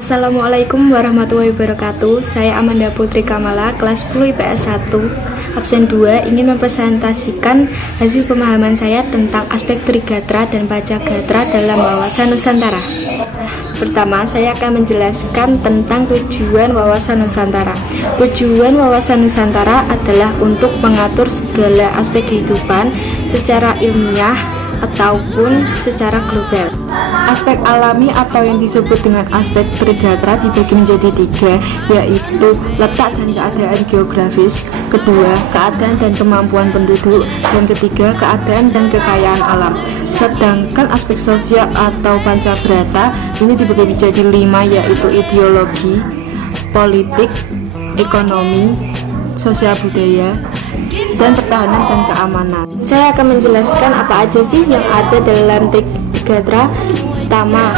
Assalamualaikum warahmatullahi wabarakatuh. Saya Amanda Putri Kamala, kelas 10 IPS 1, absen 2, ingin mempresentasikan hasil pemahaman saya tentang aspek Trigatra dan Pancagatra dalam wawasan Nusantara. Pertama, saya akan menjelaskan tentang tujuan wawasan Nusantara. Tujuan wawasan Nusantara adalah untuk mengatur segala aspek kehidupan secara ilmiah ataupun secara global. Aspek alami atau yang disebut dengan aspek Trigatra dibagi menjadi 3, yaitu letak dan keadaan geografis, kedua keadaan dan kemampuan penduduk, dan ketiga keadaan dan kekayaan alam. Sedangkan aspek sosial atau Pancagatra ini dibagi menjadi 5, yaitu ideologi, politik, ekonomi, sosial budaya, dan pertahanan dan keamanan. Saya akan menjelaskan apa aja sih yang ada dalam Trigatra. Pertama,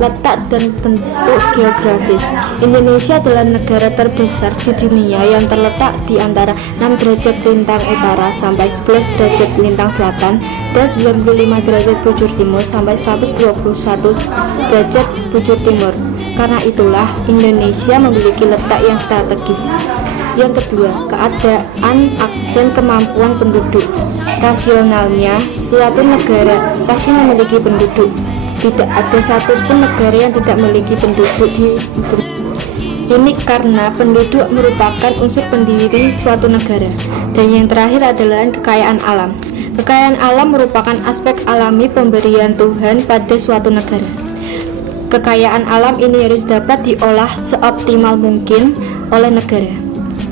letak dan bentuk geografis. Indonesia adalah negara terbesar di dunia yang terletak di antara 6 derajat lintang utara sampai 11 derajat lintang selatan dan 95 derajat bujur timur sampai 121 derajat bujur timur. Karena itulah Indonesia memiliki letak yang strategis. Yang kedua, keadaan dan kemampuan penduduk. Rasionalnya, suatu negara pasti memiliki penduduk. Tidak ada satupun negara yang tidak memiliki penduduk ini karena penduduk merupakan unsur pendiri suatu negara. Dan yang terakhir adalah kekayaan alam. Kekayaan alam merupakan aspek alami pemberian Tuhan pada suatu negara. Kekayaan alam ini harus dapat diolah seoptimal mungkin oleh negara.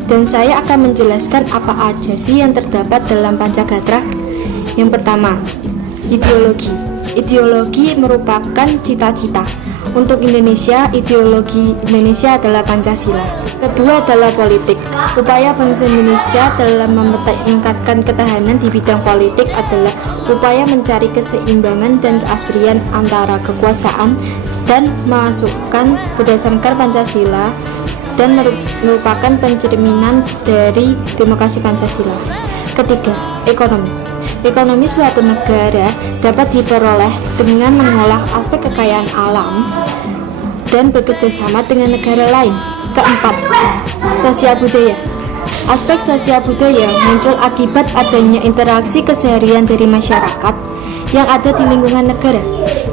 Dan saya akan menjelaskan apa aja sih yang terdapat dalam Pancagatra. Yang pertama, ideologi. Ideologi merupakan cita-cita. Untuk Indonesia, ideologi Indonesia adalah Pancasila. Kedua adalah politik. Upaya bangsa Indonesia dalam meningkatkan ketahanan di bidang politik adalah upaya mencari keseimbangan dan keaslian antara kekuasaan dan masukan berdasarkan Pancasila dan merupakan pencerminan dari demokrasi Pancasila. Ketiga, ekonomi. Ekonomi suatu negara dapat diperoleh dengan mengolah aspek kekayaan alam dan bekerjasama dengan negara lain. Keempat, sosial budaya. Aspek sosial budaya muncul akibat adanya interaksi keseharian dari masyarakat yang ada di lingkungan negara.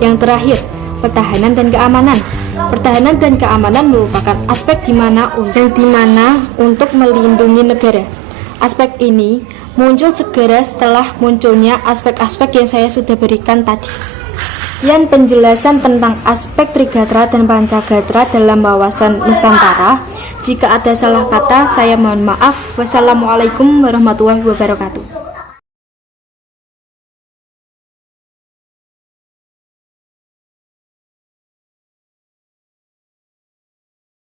Yang terakhir, pertahanan dan keamanan. Pertahanan dan keamanan merupakan aspek di mana untuk melindungi negara. Aspek ini muncul segera setelah munculnya aspek-aspek yang saya sudah berikan tadi. Sekian penjelasan tentang aspek Trigatra dan Pancagatra dalam wawasan Nusantara. Jika ada salah kata, saya mohon maaf. Wassalamualaikum warahmatullahi wabarakatuh.